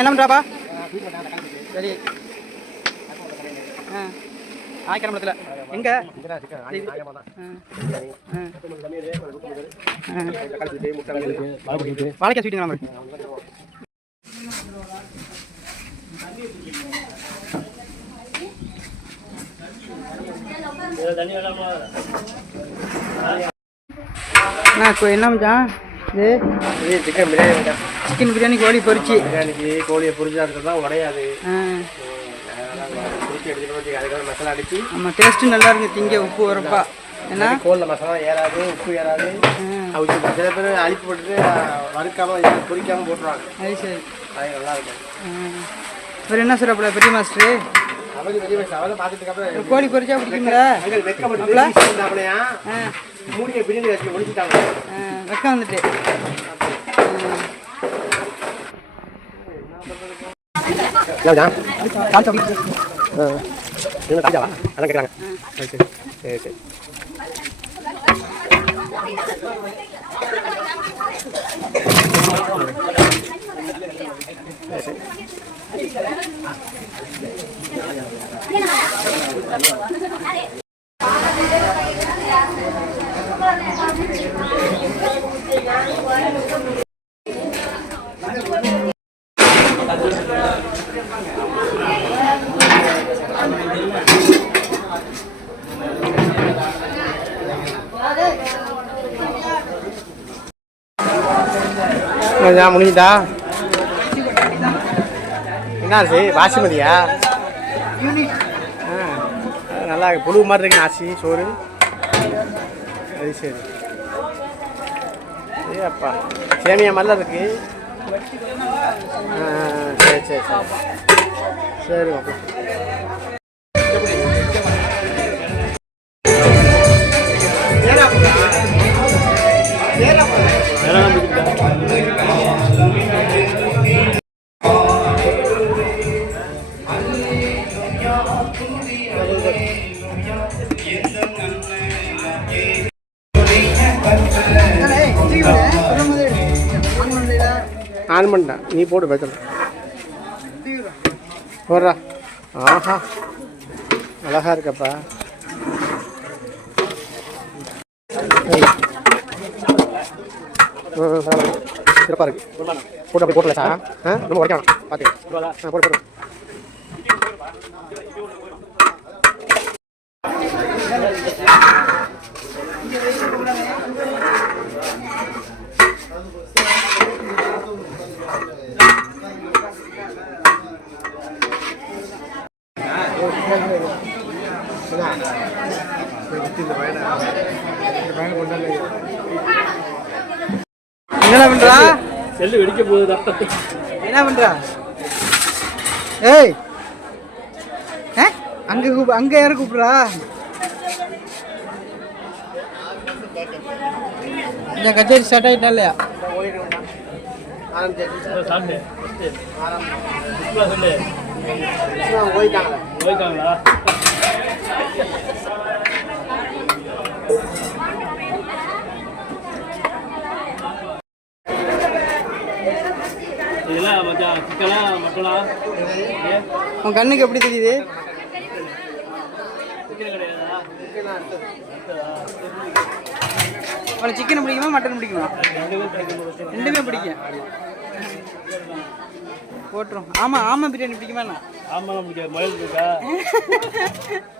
மச்சான் என்ன பண்ணுறாப்பா சரி. ஆ. ஆய்க்கிரமத்தில் எங்கே? வாழைக்காய் ஸ்வீட்டுங்க நம்ம அண்ணா இப்போ என்ன மச்சான்? இது இது சிக்கன் பிரியாணி சிக்கன் பிரியாணி கோழி பொரிச்சு பிரியாணிக்கு கோழியை பொரிச்சா இருக்கிறதா உடையாது எடுத்துட்டு வந்து அதுக்காக மசாலா அடிச்சு. ஆமாம் டேஸ்ட்டு நல்லா இருக்கு திங்க உப்பு வரப்பா ஏன்னா? கோலில் மசாலா ஏறாது உப்பு ஏறாது. அவிச்சு சில பேர் அழிப்பு போட்டுட்டு வறுக்காம இது பொரிக்காம போட்டுருவாங்க. அது சரி. அது நல்லா இருக்கும். இவர் என்ன சொல்கிறப்பல பெரிய மாஸ்டரு? அவரு வெளியே வச்சு அவரை பார்த்துட்டு கோழி பொரிச்சா பிடிக்குங்களா வெக்கப்பட்டு மூடியை பிரிஞ்சு வச்சு முடிச்சுட்டாங்க வெக்கம் வந்துட்டு. சரி. நான் முடிஞ்சுதா என்ன ஆச்சு பாசுமதியா ஆ நல்லா இருக்கு. புழு மாதிரி இருக்கு ஆசி சோறு. அது சரி. ஏ சேமியா மல்ல இருக்கு. சரி சரி சரி. சரி ஓகே Yeah. ஆன் பண்ணிட்டேன் நீ போடு வைக்கல போடுறா. ஆஹா. அழகாக இருக்கப்பா. சிறப்பாக இருக்கு. போட்டு அப்படி போட்டல சார். ஆ? ரொம்ப உடைக்கலாம் பார்த்து போட்டு போட்டு என்ன பண்ணுறா செல்லு வெடிக்க போகுதா என்ன பண்ணுறா ஏய் அங்கே கூப்பிடு அங்கே யாரை கூப்பிட்றா கொஞ்சம் கச்சேரி ஸ்டார்ட் ஆகிட்டா இல்லையா போயிட்டாங்களா இதெல்லாம் மச்சான் சிக்கனா உன் கண்ணுக்கு எப்படி தெரியுது? உனக்கு சிக்கன் பிடிக்குமா மட்டன் பிடிக்குமா. ரெண்டுமே பிடிக்கும். போட்டுரும். ஆமாம் ஆமாம் பிரியாணி பிடிக்குமா ஆமாம் முடியாது மயில் இருக்கா?